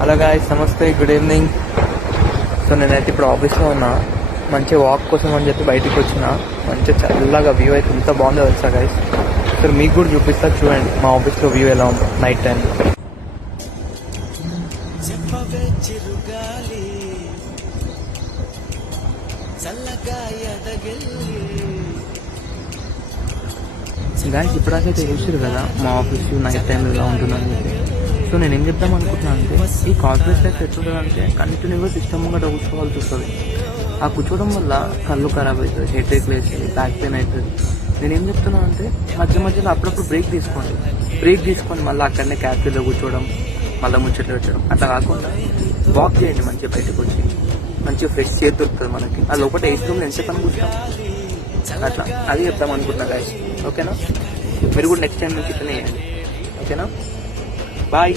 Hello guys, నమస్తే, good evening. So నేనైతే ఇప్పుడు ఆఫీస్లో ఉన్నా. మంచి వాక్ కోసం అని చెప్పి బయటికి వచ్చిన. మంచి చల్లగా వ్యూ అయితే ఎంత బాగుందో తెలుసా గాయ్స్. ఇక్కడ మీకు కూడా చూపిస్తా, చూడండి మా ఆఫీస్లో వ్యూ ఎలా ఉందో నైట్ టైంలో. గాయస్ ఇప్పటికైతే చూసారు కదా మా ఆఫీస్ నైట్ టైంలో ఎలా ఉంటుందని చెప్పి. సో నేను ఏం చెప్దాం అనుకుంటున్నాను అంటే, ఈ కార్పొరేట్ లైఫ్ ఎట్లుంటుందంటే కంటిన్యూగా సిస్టమ్ ముంగట కూర్చోవాల్సి వస్తుంది. ఆ కూర్చోవడం వల్ల కళ్ళు ఖరాబ్ అవుతుంది, హెడ్ ఏక్ వేస్తుంది, బ్యాక్ పెయిన్ అవుతుంది. నేనేం చెప్తున్నాను అంటే, మధ్యలో అప్పుడప్పుడు బ్రేక్ తీసుకొని మళ్ళీ అక్కడనే క్యాఫేలో కూర్చోవడం, మళ్ళీ ముచ్చట్లు పెట్టడం అట్లా కాకుండా వాక్ చేయండి. మంచిగా బయటకు వచ్చి మంచిగా ఫ్రెష్ చేతి దొరుకుతుంది మనకి. ఆ లోపల ఏసీ రూమ్లో ఎంతసేపు కూర్చుంటాం అట్లా. అది చెప్దాం అనుకుంటున్నా గాయస్. ఓకేనా? మీరు కూడా నెక్స్ట్ టైం నుంచి ఇట్లనే చేయండి. ఓకేనా? బాయ్.